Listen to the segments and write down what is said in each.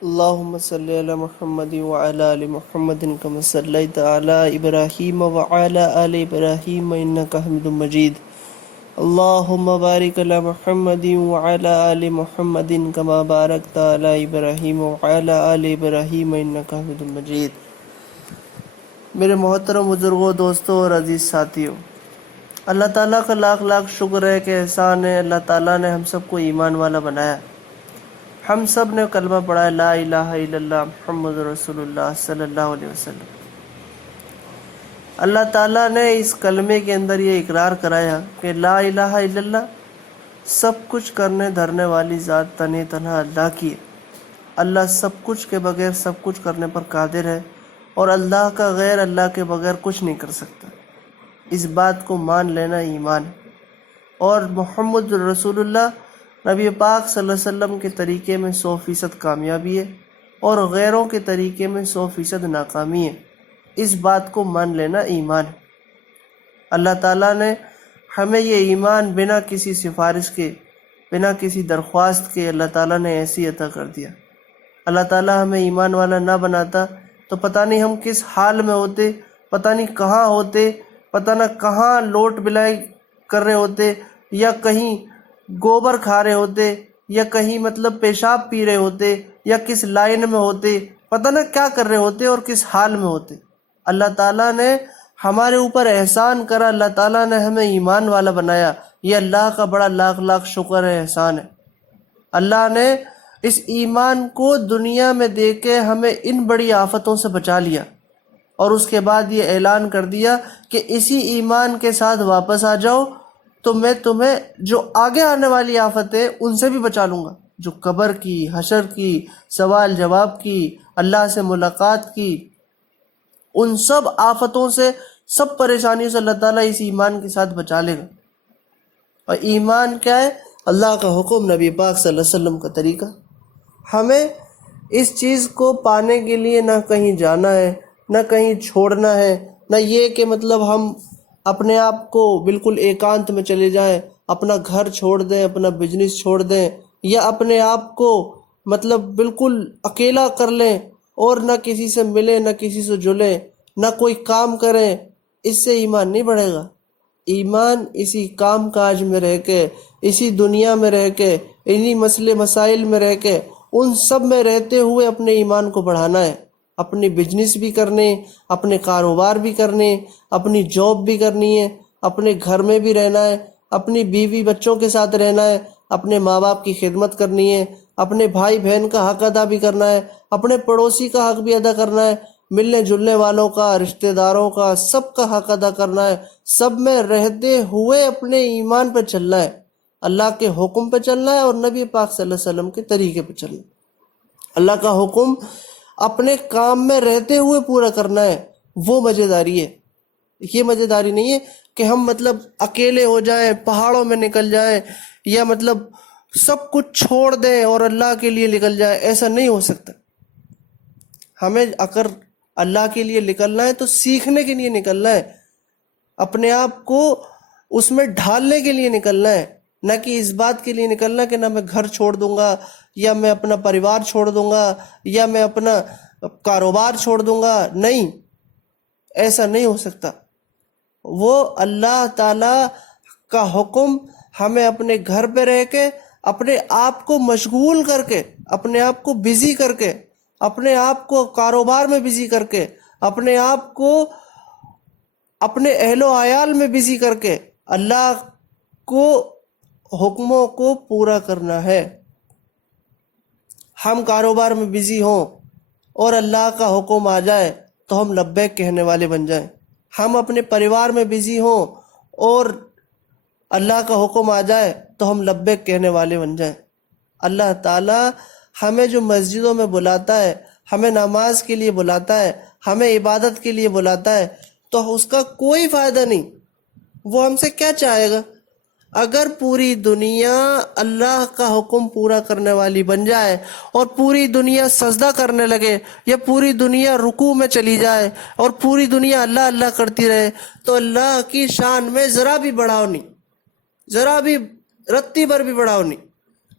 اللهم صل على محمد وعلى آل محمد كما صليت على إبراهيم وعلى آل إبراهيم إنك حميد مجيد. اللهم بارك على محمد وعلى آل محمد كما باركت على إبراهيم وعلى آل إبراهيم إنك حميد مجيد. میرے محترم بزرگوں، دوستوں اور عزیز ساتھیوں، اللہ تعالیٰ کا لاکھ لاکھ شکر ہے کہ احسان ہے، اللہ تعالیٰ نے ہم سب کو ایمان والا بنایا. ہم سب نے کلمہ پڑھا ہے، لا الہ الا اللہ محمد رسول اللہ صلی اللہ علیہ وسلم. اللہ تعالیٰ نے اس کلمے کے اندر یہ اقرار کرایا کہ لا الہ الا اللہ، سب کچھ کرنے دھرنے والی ذات تنہا تنہا اللہ کی ہے. اللہ سب کچھ کے بغیر سب کچھ کرنے پر قادر ہے، اور اللہ کا غیر اللہ کے بغیر کچھ نہیں کر سکتا. اس بات کو مان لینا ایمان ہے. اور محمد رسول اللہ نبی پاک صلی اللہ علیہ وسلم کے طریقے میں 100% کامیابی ہے، اور غیروں کے طریقے میں 100% ناکامی ہے. اس بات کو مان لینا ایمان ہے. اللہ تعالیٰ نے ہمیں یہ ایمان بنا کسی سفارش کے، بنا کسی درخواست کے اللہ تعالیٰ نے ایسی عطا کر دیا. اللہ تعالیٰ ہمیں ایمان والا نہ بناتا تو پتہ نہیں ہم کس حال میں ہوتے، پتہ نہیں کہاں ہوتے، پتہ نہ کہاں لوٹ بلائی کر رہے ہوتے، یا کہیں گوبر کھا رہے ہوتے، یا کہیں پیشاب پی رہے ہوتے، یا کس لائن میں ہوتے، پتہ نہ کیا کر رہے ہوتے اور کس حال میں ہوتے. اللہ تعالیٰ نے ہمارے اوپر احسان کرا، اللہ تعالیٰ نے ہمیں ایمان والا بنایا. یہ اللہ کا بڑا لاکھ لاکھ شکر ہے، احسان ہے. اللہ نے اس ایمان کو دنیا میں دے کے ہمیں ان بڑی آفتوں سے بچا لیا، اور اس کے بعد یہ اعلان کر دیا کہ اسی ایمان کے ساتھ واپس آ جاؤ تو میں تمہیں جو آگے آنے والی آفت ہے ان سے بھی بچا لوں گا، جو قبر کی، حشر کی، سوال جواب کی، اللہ سے ملاقات کی، ان سب آفتوں سے، سب پریشانیوں سے اللہ تعالیٰ اس ایمان کے ساتھ بچا لے گا. اور ایمان کیا ہے؟ اللہ کا حکم، نبی پاک صلی اللہ علیہ وسلم کا طریقہ. ہمیں اس چیز کو پانے کے لیے نہ کہیں جانا ہے، نہ کہیں چھوڑنا ہے، نہ یہ کہ ہم اپنے آپ کو بالکل ایکانت میں چلے جائیں، اپنا گھر چھوڑ دیں، اپنا بزنس چھوڑ دیں، یا اپنے آپ کو بالکل اکیلا کر لیں اور نہ کسی سے ملیں، نہ کسی سے جلیں، نہ کوئی کام کریں. اس سے ایمان نہیں بڑھے گا. ایمان اسی کام کاج میں رہ کے، اسی دنیا میں رہ کے، انہی مسئلے مسائل میں رہ کے، ان سب میں رہتے ہوئے اپنے ایمان کو بڑھانا ہے. اپنی بزنس بھی کرنے، اپنے کاروبار بھی کرنے، اپنی جاب بھی کرنی ہے، اپنے گھر میں بھی رہنا ہے، اپنی بیوی بچوں کے ساتھ رہنا ہے، اپنے ماں باپ کی خدمت کرنی ہے، اپنے بھائی بہن کا حق ادا بھی کرنا ہے، اپنے پڑوسی کا حق بھی ادا کرنا ہے، ملنے جلنے والوں کا، رشتہ داروں کا، سب کا حق ادا کرنا ہے. سب میں رہتے ہوئے اپنے ایمان پہ چلنا ہے، اللہ کے حکم پہ چلنا ہے، اور نبی پاک صلی اللہ علیہ وسلم کے طریقے پہ چلنا ہے. اللہ کا حکم اپنے کام میں رہتے ہوئے پورا کرنا ہے، وہ مزیداری ہے. یہ مزیداری نہیں ہے کہ ہم اکیلے ہو جائیں، پہاڑوں میں نکل جائیں، یا سب کچھ چھوڑ دیں اور اللہ کے لیے نکل جائیں. ایسا نہیں ہو سکتا. ہمیں اگر اللہ کے لیے نکلنا ہے تو سیکھنے کے لیے نکلنا ہے، اپنے آپ کو اس میں ڈھالنے کے لیے نکلنا ہے، نہ کہ اس بات کے لیے نکلنا کہ نہ میں گھر چھوڑ دوں گا، یا میں اپنا پریوار چھوڑ دوں گا، یا میں اپنا کاروبار چھوڑ دوں گا. نہیں، ایسا نہیں ہو سکتا. وہ اللہ تعالی کا حکم ہمیں اپنے گھر پہ رہ کے، اپنے آپ کو مشغول کر کے، اپنے آپ کو بزی کر کے، اپنے آپ کو کاروبار میں بزی کر کے، اپنے آپ کو اپنے اہل و عیال میں بزی کر کے اللہ کو حکموں کو پورا کرنا ہے. ہم کاروبار میں بزی ہوں اور اللہ کا حکم آ جائے تو ہم لبیک کہنے والے بن جائیں. ہم اپنے پریوار میں بزی ہوں اور اللہ کا حکم آ جائے تو ہم لبیک کہنے والے بن جائیں. اللہ تعالیٰ ہمیں جو مسجدوں میں بلاتا ہے، ہمیں نماز کے لیے بلاتا ہے، ہمیں عبادت کے لیے بلاتا ہے، تو اس کا کوئی فائدہ نہیں. وہ ہم سے کیا چاہے گا؟ اگر پوری دنیا اللہ کا حکم پورا کرنے والی بن جائے اور پوری دنیا سجدہ کرنے لگے، یا پوری دنیا رکوع میں چلی جائے اور پوری دنیا اللہ اللہ کرتی رہے، تو اللہ کی شان میں ذرا بھی بڑھاؤ نہیں، ذرا بھی رتی بھر بھی بڑھاؤ نہیں.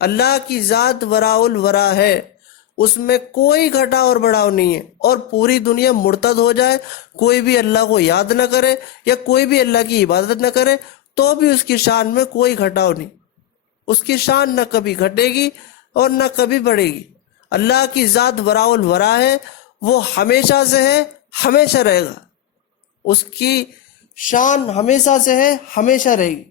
اللہ کی ذات وراء الورا ہے، اس میں کوئی گھٹا اور بڑھاؤ نہیں ہے، اور پوری دنیا مرتد ہو جائے، کوئی بھی اللہ کو یاد نہ کرے یا کوئی بھی اللہ کی عبادت نہ کرے، تو بھی اس کی شان میں کوئی گھٹاؤ نہیں، اس کی شان نہ کبھی گھٹے گی اور نہ کبھی بڑھے گی۔ اللہ کی ذات وراء الورا ہے، وہ ہمیشہ سے ہے، ہمیشہ رہے گا، اس کی شان ہمیشہ سے ہے، ہمیشہ رہے گی۔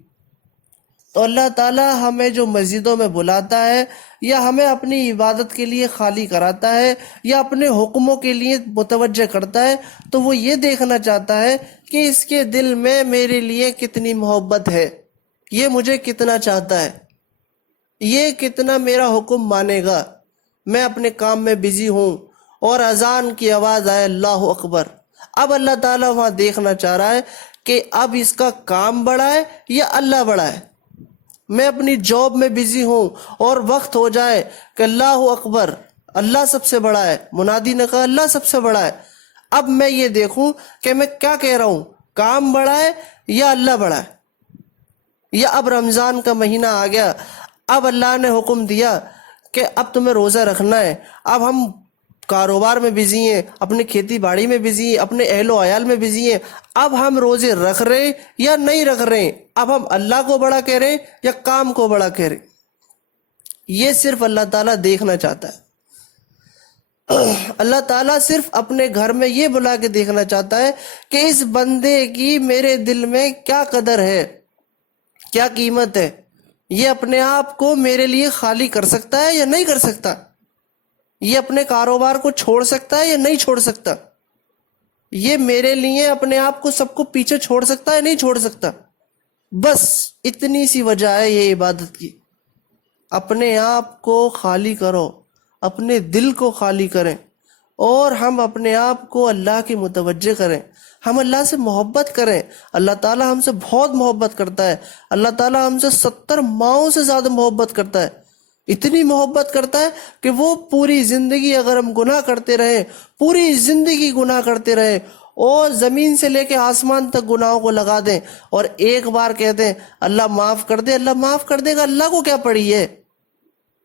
تو اللہ تعالیٰ ہمیں جو مسجدوں میں بلاتا ہے یا ہمیں اپنی عبادت کے لیے خالی کراتا ہے یا اپنے حکموں کے لیے متوجہ کرتا ہے، تو وہ یہ دیکھنا چاہتا ہے کہ اس کے دل میں میرے لیے کتنی محبت ہے، یہ مجھے کتنا چاہتا ہے، یہ کتنا میرا حکم مانے گا۔ میں اپنے کام میں بزی ہوں اور اذان کی آواز آئے اللہ اکبر، اب اللہ تعالیٰ وہاں دیکھنا چاہ رہا ہے کہ اب اس کا کام بڑا ہے یا اللہ بڑا ہے۔ میں اپنی جاب میں بزی ہوں اور وقت ہو جائے کہ اللہ اکبر، اللہ سب سے بڑا ہے، منادی نے کہا اللہ سب سے بڑا ہے، اب میں یہ دیکھوں کہ میں کیا کہہ رہا ہوں، کام بڑا ہے یا اللہ بڑا ہے۔ یا اب رمضان کا مہینہ آ گیا، اب اللہ نے حکم دیا کہ اب تمہیں روزہ رکھنا ہے، اب ہم کاروبار میں بزی ہیں، اپنی کھیتی باڑی میں بزی ہیں، اپنے اہل و عیال میں بزی ہیں، اب ہم روزے رکھ رہے ہیں یا نہیں رکھ رہے ہیں، اب ہم اللہ کو بڑا کہہ رہے ہیں یا کام کو بڑا کہہ رہے ہیں۔ یہ صرف اللہ تعالیٰ دیکھنا چاہتا ہے۔ اللہ تعالیٰ صرف اپنے گھر میں یہ بلا کے دیکھنا چاہتا ہے کہ اس بندے کی میرے دل میں کیا قدر ہے، کیا قیمت ہے، یہ اپنے آپ کو میرے لیے خالی کر سکتا ہے یا نہیں کر سکتا، یہ اپنے کاروبار کو چھوڑ سکتا ہے یا نہیں چھوڑ سکتا، یہ میرے لیے اپنے آپ کو سب کو پیچھے چھوڑ سکتا ہے نہیں چھوڑ سکتا۔ بس اتنی سی وجہ ہے یہ عبادت کی۔ اپنے آپ کو خالی کرو، اپنے دل کو خالی کریں، اور ہم اپنے آپ کو اللہ کی متوجہ کریں، ہم اللہ سے محبت کریں۔ اللہ تعالیٰ ہم سے بہت محبت کرتا ہے، اللہ تعالیٰ ہم سے 70 ماؤں سے زیادہ محبت کرتا ہے، اتنی محبت کرتا ہے کہ وہ پوری زندگی اگر ہم گناہ کرتے رہیں، پوری زندگی گناہ کرتے رہیں اور زمین سے لے کے آسمان تک گناہوں کو لگا دیں اور ایک بار کہہ دیں اللہ معاف کر دے، اللہ معاف کر دے گا۔ اللہ کو کیا پڑی ہے؟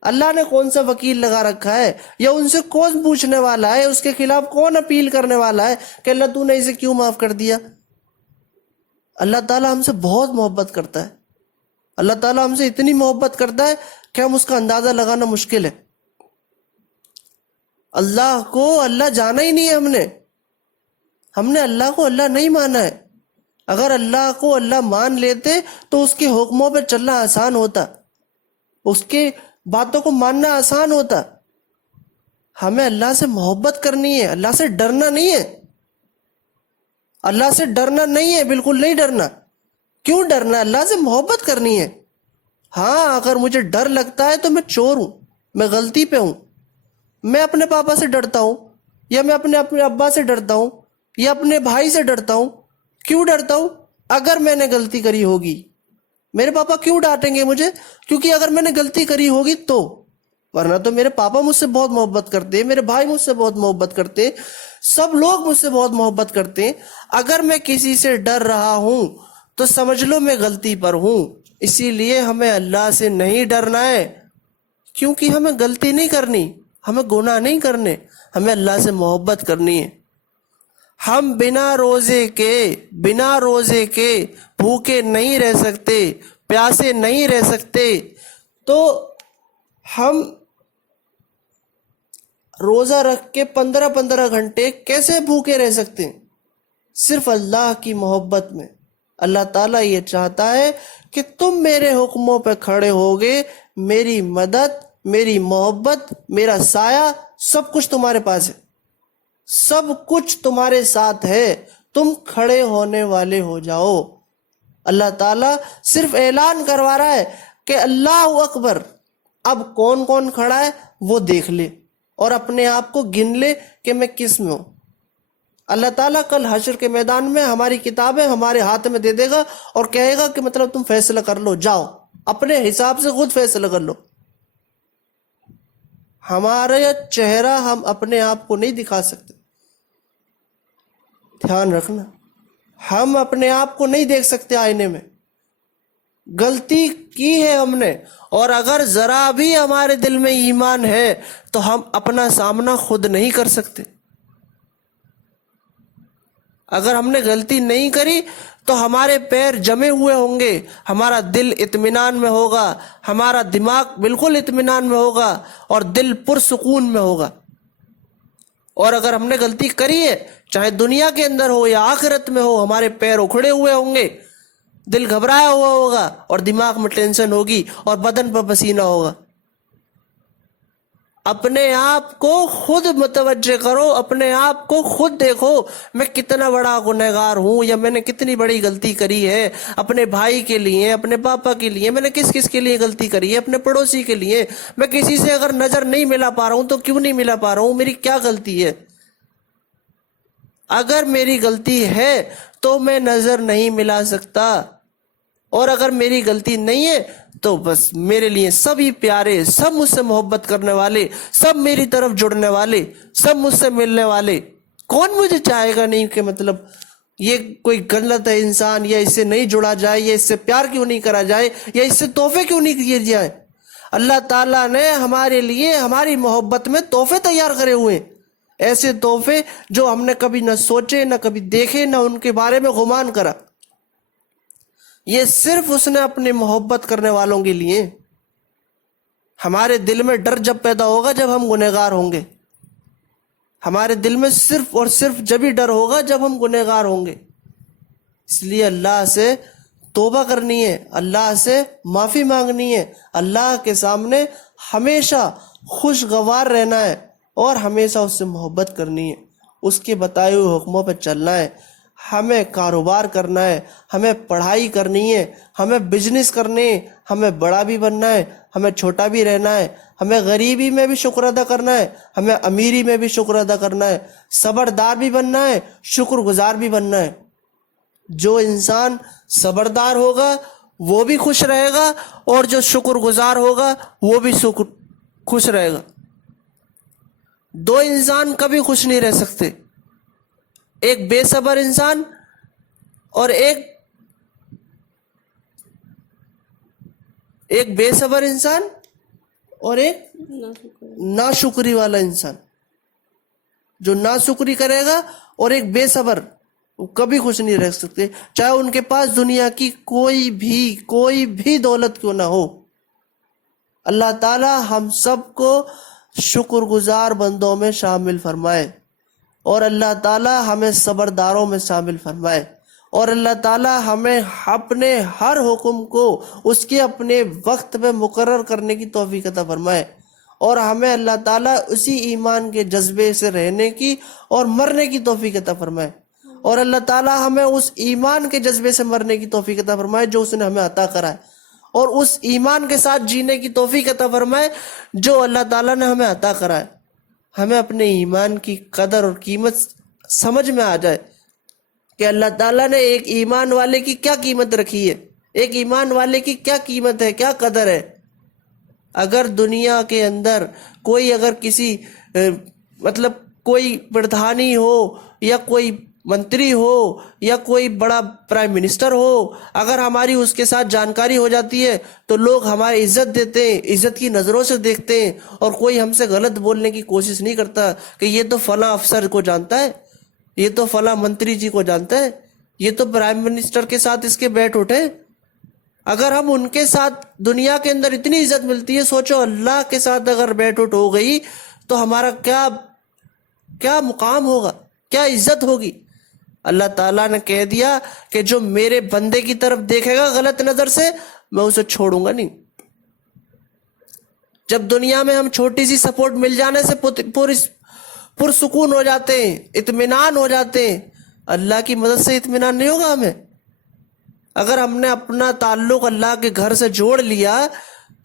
اللہ نے کون سا وکیل لگا رکھا ہے، یا ان سے کون پوچھنے والا ہے، اس کے خلاف کون اپیل کرنے والا ہے کہ اللہ تو نے اسے کیوں معاف کر دیا؟ اللہ تعالیٰ ہم سے بہت محبت کرتا ہے، اللہ تعالیٰ ہم سے اتنی محبت کرتا ہے کہ ہم اس کا اندازہ لگانا مشکل ہے۔ اللہ کو اللہ جانا ہی نہیں ہے، ہم نے اللہ کو اللہ نہیں مانا ہے۔ اگر اللہ کو اللہ مان لیتے تو اس کے حکموں پہ چلنا آسان ہوتا، اس کے باتوں کو ماننا آسان ہوتا۔ ہمیں اللہ سے محبت کرنی ہے، اللہ سے ڈرنا نہیں ہے، اللہ سے ڈرنا نہیں ہے، بالکل نہیں ڈرنا۔ کیوں ڈرنا ہے؟ اللہ سے محبت کرنی ہے۔ ہاں اگر مجھے ڈر لگتا ہے تو میں چور ہوں، میں غلطی پہ ہوں، میں اپنے پاپا سے ڈرتا ہوں، یا میں اپنے ابا سے ڈرتا ہوں، یا اپنے بھائی سے ڈرتا ہوں۔ کیوں ڈرتا ہوں؟ اگر میں نے غلطی کری ہوگی، میرے پاپا کیوں ڈانٹیں گے مجھے؟ کیونکہ اگر میں نے غلطی کری ہوگی تو، ورنہ تو میرے پاپا مجھ سے بہت محبت کرتے ہیں، میرے بھائی مجھ سے بہت محبت کرتے ہیں، سب لوگ مجھ سے بہت محبت کرتے ہیں۔ اگر میں کسی سے ڈر رہا ہوں تو سمجھ لو میں غلطی پر ہوں۔ اسی لیے ہمیں اللہ سے نہیں ڈرنا ہے، کیونکہ ہمیں غلطی نہیں کرنی، ہمیں گناہ نہیں کرنے، ہمیں اللہ سے محبت کرنی ہے۔ ہم بنا روزے کے بھوکے نہیں رہ سکتے، پیاسے نہیں رہ سکتے، تو ہم روزہ رکھ کے 15 گھنٹے کیسے بھوکے رہ سکتے ہیں؟ صرف اللہ کی محبت میں۔ اللہ تعالیٰ یہ چاہتا ہے کہ تم میرے حکموں پہ کھڑے ہوگے، میری مدد، میری محبت، میرا سایہ، سب کچھ تمہارے پاس ہے، سب کچھ تمہارے ساتھ ہے، تم کھڑے ہونے والے ہو جاؤ۔ اللہ تعالیٰ صرف اعلان کروا رہا ہے کہ اللہ اکبر، اب کون کون کھڑا ہے وہ دیکھ لے اور اپنے آپ کو گن لے کہ میں کس میں ہوں۔ اللہ تعالیٰ کل حشر کے میدان میں ہماری کتابیں ہمارے ہاتھ میں دے دے گا اور کہے گا کہ مطلب تم فیصلہ کر لو، جاؤ اپنے حساب سے خود فیصلہ کر لو۔ ہمارا چہرہ ہم اپنے آپ کو نہیں دکھا سکتے، دھیان رکھنا، ہم اپنے آپ کو نہیں دیکھ سکتے آئینے میں۔ غلطی کی ہے ہم نے، اور اگر ذرا بھی ہمارے دل میں ایمان ہے تو ہم اپنا سامنا خود نہیں کر سکتے۔ اگر ہم نے غلطی نہیں کری تو ہمارے پیر جمے ہوئے ہوں گے، ہمارا دل اطمینان میں ہوگا، ہمارا دماغ بالکل اطمینان میں ہوگا اور دل پرسکون میں ہوگا۔ اور اگر ہم نے غلطی کری ہے، چاہے دنیا کے اندر ہو یا آخرت میں ہو، ہمارے پیر اکھڑے ہوئے ہوں گے، دل گھبرایا ہوا ہوگا اور دماغ میں ٹینشن ہوگی اور بدن پر پسینہ ہوگا۔ اپنے آپ کو خود متوجہ کرو، اپنے آپ کو خود دیکھو، میں کتنا بڑا گنہگار ہوں، یا میں نے کتنی بڑی غلطی کری ہے اپنے بھائی کے لیے، اپنے پاپا کے لیے، میں نے کس کس کے لیے غلطی کری ہے، اپنے پڑوسی کے لیے۔ میں کسی سے اگر نظر نہیں ملا پا رہا ہوں تو کیوں نہیں ملا پا رہا ہوں؟ میری کیا غلطی ہے؟ اگر میری غلطی ہے تو میں نظر نہیں ملا سکتا، اور اگر میری غلطی نہیں ہے تو بس میرے لیے سبھی پیارے، سب مجھ سے محبت کرنے والے، سب میری طرف جڑنے والے، سب مجھ سے ملنے والے۔ کون مجھے چاہے گا نہیں کہ مطلب یہ کوئی غلط ہے انسان، یا اس سے نہیں جڑا جائے، یا اس سے پیار کیوں نہیں کرا جائے، یا اس سے تحفے کیوں نہیں کیے جائیں؟ اللہ تعالیٰ نے ہمارے لیے ہماری محبت میں تحفے تیار کرے ہوئے ہیں، ایسے تحفے جو ہم نے کبھی نہ سوچے، نہ کبھی دیکھے، نہ ان کے بارے میں گمان کرا۔ یہ صرف اس نے اپنی محبت کرنے والوں کے لیے۔ ہمارے دل میں ڈر جب پیدا ہوگا جب ہم گنہگار ہوں گے، ہمارے دل میں صرف اور صرف جب ہی ڈر ہوگا جب ہم گنہگار ہوں گے۔ اس لیے اللہ سے توبہ کرنی ہے، اللہ سے معافی مانگنی ہے، اللہ کے سامنے ہمیشہ خوشگوار رہنا ہے، اور ہمیشہ اس سے محبت کرنی ہے، اس کے بتائے ہوئے حکموں پہ چلنا ہے۔ ہمیں کاروبار کرنا ہے، ہمیں پڑھائی کرنی ہے، ہمیں بزنس کرنے ہے، ہمیں بڑا بھی بننا ہے، ہمیں چھوٹا بھی رہنا ہے، ہمیں غریبی میں بھی شکر ادا کرنا ہے، ہمیں امیری میں بھی شکر ادا کرنا ہے، صبردار بھی بننا ہے، شکر گزار بھی بننا ہے۔ جو انسان صبردار ہوگا وہ بھی خوش رہے گا، اور جو شکر گزار ہوگا وہ بھی خوش رہے گا۔ دو انسان کبھی خوش نہیں رہ سکتے، ایک بے صبر انسان اور ایک بے صبر انسان اور ایک ناشکری والا انسان۔ جو ناشکری کرے گا اور ایک بے صبر، وہ کبھی خوش نہیں رہ سکتے، چاہے ان کے پاس دنیا کی کوئی بھی دولت کیوں نہ ہو۔ اللہ تعالی ہم سب کو شکر گزار بندوں میں شامل فرمائے، اور اللہ تعالی ہمیں صبرداروں میں شامل فرمائے، اور اللہ تعالی ہمیں اپنے ہر حکم کو اس کے اپنے وقت پہ مقرر کرنے کی توفیق عطا فرمائے، اور ہمیں اللہ تعالی اسی ایمان کے جذبے سے رہنے کی اور مرنے کی توفیق عطا فرمائے، اور اللہ تعالی ہمیں اس ایمان کے جذبے سے مرنے کی توفیق عطا فرمائے جو اس نے ہمیں عطا کرا ہے، اور اس ایمان کے ساتھ جینے کی توفیق عطا فرمائے جو اللہ تعالیٰ نے ہمیں عطا کرا ہے۔ ہمیں اپنے ایمان کی قدر اور قیمت سمجھ میں آ جائے کہ اللہ تعالیٰ نے ایک ایمان والے کی کیا قیمت رکھی ہے، ایک ایمان والے کی کیا قیمت ہے، کیا قدر ہے۔ اگر دنیا کے اندر کوئی اگر کسی مطلب کوئی پردھانی ہو یا کوئی منتری ہو یا کوئی بڑا پرائم منسٹر ہو، اگر ہماری اس کے ساتھ جانکاری ہو جاتی ہے تو لوگ ہماری عزت دیتے ہیں، عزت کی نظروں سے دیکھتے ہیں، اور کوئی ہم سے غلط بولنے کی کوشش نہیں کرتا کہ یہ تو فلاں افسر کو جانتا ہے، یہ تو فلاں منتری جی کو جانتا ہے، یہ تو پرائم منسٹر کے ساتھ اس کے بیٹھ اٹھے۔ اگر ہم ان کے ساتھ دنیا کے اندر اتنی عزت ملتی ہے، سوچو اللہ کے ساتھ اگر بیٹھ اٹھ ہو گئی تو ہمارا کیا مقام ہوگا، کیا عزت ہوگی۔ اللہ تعالیٰ نے کہہ دیا کہ جو میرے بندے کی طرف دیکھے گا غلط نظر سے، میں اسے چھوڑوں گا نہیں۔ جب دنیا میں ہم چھوٹی سی سپورٹ مل جانے سے پرسکون ہو جاتے ہیں، اطمینان ہو جاتے ہیں، اللہ کی مدد سے اطمینان نہیں ہوگا ہمیں؟ اگر ہم نے اپنا تعلق اللہ کے گھر سے جوڑ لیا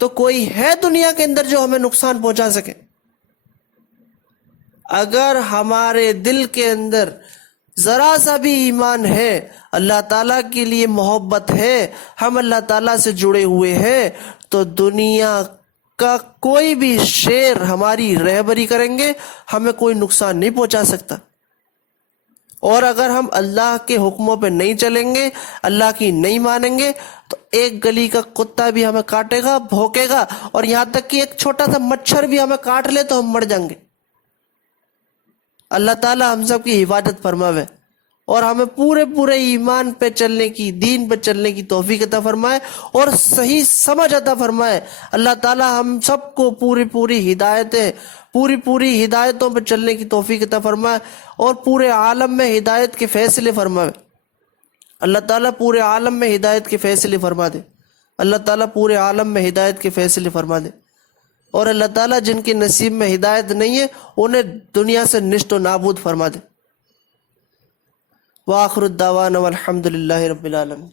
تو کوئی ہے دنیا کے اندر جو ہمیں نقصان پہنچا سکے؟ اگر ہمارے دل کے اندر ذرا سا بھی ایمان ہے، اللہ تعالیٰ کے لیے محبت ہے، ہم اللہ تعالیٰ سے جڑے ہوئے ہیں، تو دنیا کا کوئی بھی شیر ہماری رہبری کریں گے ہمیں کوئی نقصان نہیں پہنچا سکتا۔ اور اگر ہم اللہ کے حکموں پہ نہیں چلیں گے، اللہ کی نہیں مانیں گے، تو ایک گلی کا کتا بھی ہمیں کاٹے گا، بھونکے گا، اور یہاں تک کہ ایک چھوٹا سا مچھر بھی ہمیں کاٹ لے تو ہم مر جائیں گے۔ اللہ تعالی ہم سب کی حفاظت فرماوے اور ہمیں پورے ایمان پہ چلنے کی، دین پہ چلنے کی توفیق عطا فرمائے اور صحیح سمجھ عطا فرمائے۔ اللہ تعالی ہم سب کو پوری ہدایتوں پہ چلنے کی توفیق عطا فرمائے اور پورے عالم میں ہدایت کے فیصلے فرمائے۔ اللہ تعالیٰ پورے عالم میں ہدایت کے فیصلے فرما دے۔ اللہ تعالیٰ پورے عالم میں ہدایت کے فیصلے فرما دے، اور اللہ تعالیٰ جن کے نصیب میں ہدایت نہیں ہے انہیں دنیا سے نشت و نابود فرما دے۔ وآخر الدعوانا والحمد للہ رب العالمین۔